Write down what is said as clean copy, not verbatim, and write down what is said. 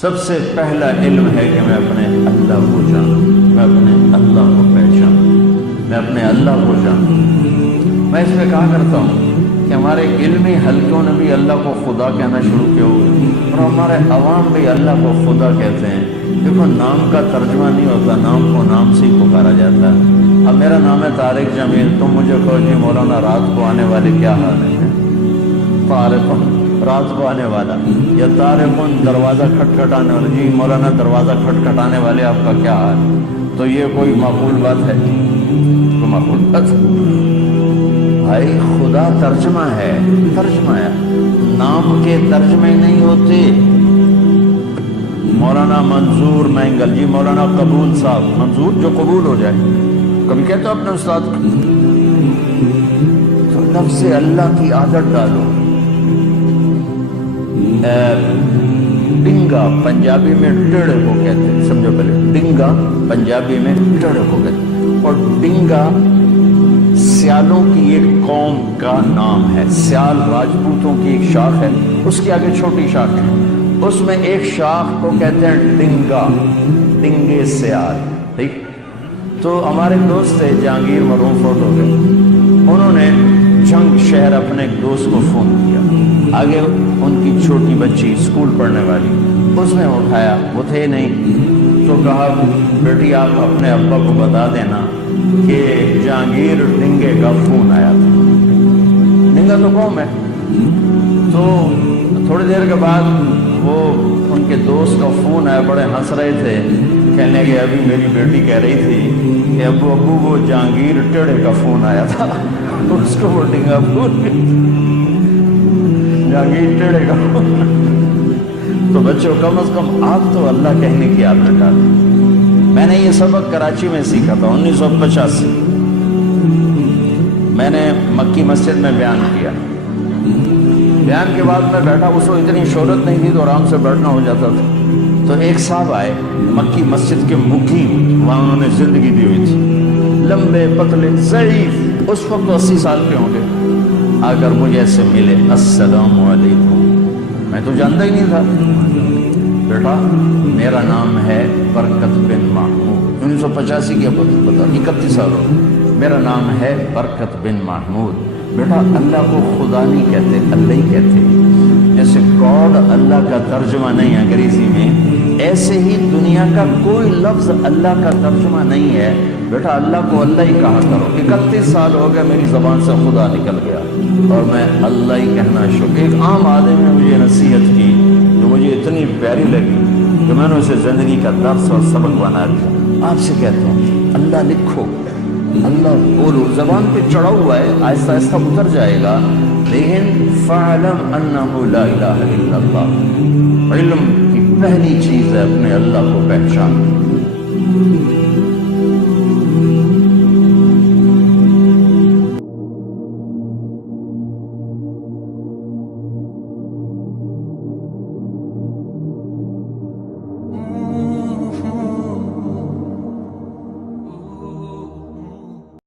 سب سے پہلا علم ہے کہ میں اپنے اللہ کو جانوں، میں اپنے اللہ کو پہچانوں، میں اپنے اللہ کو جانوں۔ میں اس میں کہا کرتا ہوں کہ ہمارے علمی حلقوں نے بھی اللہ کو خدا کہنا شروع کیا ہوئے، اور ہمارے عوام بھی اللہ کو خدا کہتے ہیں۔ دیکھو نام کا ترجمہ نہیں ہوتا، نام کو نام سے ہی پکارا جاتا ہے۔ اب میرا نام ہے طارق جمیل، تم مجھے کہو جی مولانا رات کو آنے والے کیا حال ہے؟ طارق رات کو آنے والا، یا طارق دروازہ کھٹکھٹانے والا، جی مولانا دروازہ کھٹکھٹانے والے آپ کا کیا حال؟ تو یہ کوئی معقول بات ہے؟ کوئی معقول بات؟ بھائی خدا ترجمہ ہے، ترجمہ ہے، نام کے ترجمے نہیں ہوتے۔ مولانا منظور مینگل، جی مولانا قبول صاحب، منظور جو قبول ہو جائے، کبھی کہتے ہو اپنے استاد کو؟ تو لفظ اللہ کی عادت ڈالو۔ ڈنگا پنجابی میں ٹڑ کو کہتے ہیں، سمجھو پہلے، ڈنگا پنجابی میں ٹڑ کو کہتے ہیں، اور ڈنگا سیالوں کی ایک قوم کا نام ہے۔ سیال راجپوتوں کی ایک شاخ ہے، اس کی آگے چھوٹی شاخ ہے، اس میں ایک شاخ کو کہتے ہیں ڈنگا، ڈنگے سیال، ٹھیک؟ تو ہمارے دوست تھے جہانگیر، مرحوم فوت ہو گئے، انہوں نے جنگ شہر اپنے ایک دوست کو فون کیا، آگے ان کی چھوٹی بچی اسکول پڑھنے والی، اس نے اٹھایا، وہ تھے نہیں، تو کہا بیٹی آپ اپنے ابا کو بتا دینا کہ جہانگیر ڈنگے کا فون آیا تھا۔ ڈنگا تو قوم ہے۔ تو تھوڑی دیر کے بعد وہ ان کے دوست کا فون آیا، بڑے ہنس رہے تھے، کہنے کہ ابھی میری بیٹی کہہ رہی تھی کہ ابو وہ جہانگیر ٹیڑے کا فون آیا تھا، اس کو وہ ڈنگا فون، جہانگیر ٹیڑے کا فون۔ تو بچوں کم از کم آپ تو اللہ کہنے کی عادت ڈالیں۔ میں نے یہ سبق کراچی میں سیکھا تھا 1985، میں نے مکی مسجد میں بیان کیا، بیان کے بعد میں بیٹھا، اس کو اتنی شہرت نہیں تھی تو آرام سے بیٹھنا ہو جاتا تھا، تو ایک صاحب آئے مکی مسجد کے مقیم، وہاں انہوں نے زندگی دی ہوئی تھی، لمبے پتلے ضعیف، اس وقت 80 سال کے ہوں گے، آ کر مجھے ایسے ملے، السلام علیکم۔ میں تو جانتا ہی نہیں تھا، بیٹا میرا نام ہے برکت بن محمود، 1985 کی بتا 31 سال ہو، میرا نام ہے برکت بن محمود۔ بیٹا اللہ کو خدا نہیں کہتے، اللہ ہی کہتے، جیسے گاڈ اللہ کا ترجمہ نہیں ہے انگریزی میں، ایسے ہی دنیا کا کوئی لفظ اللہ کا ترجمہ نہیں ہے۔ بیٹا اللہ کو اللہ ہی کہا کرو۔ 31 سال ہو گئے میری زبان سے خدا نکل گیا اور میں اللہ ہی کہنا شروع۔ ایک عام آدمی نے مجھے نصیحت کی جو مجھے اتنی پیاری لگی کہ میں نے اسے زندگی کا درس اور سبق بنا دیا۔ آپ سے کہتا ہوں اللہ لکھو، اللہ بولو، زبان پہ چڑھا ہوا ہے، آہستہ آہستہ اتر جائے گا، لیکن فَعْلَمْ أَنَّهُ لَا إِلَهَ إِلَّا اللَّهُ، علم کی پہلی چیز ہے اپنے اللہ کو پہچان۔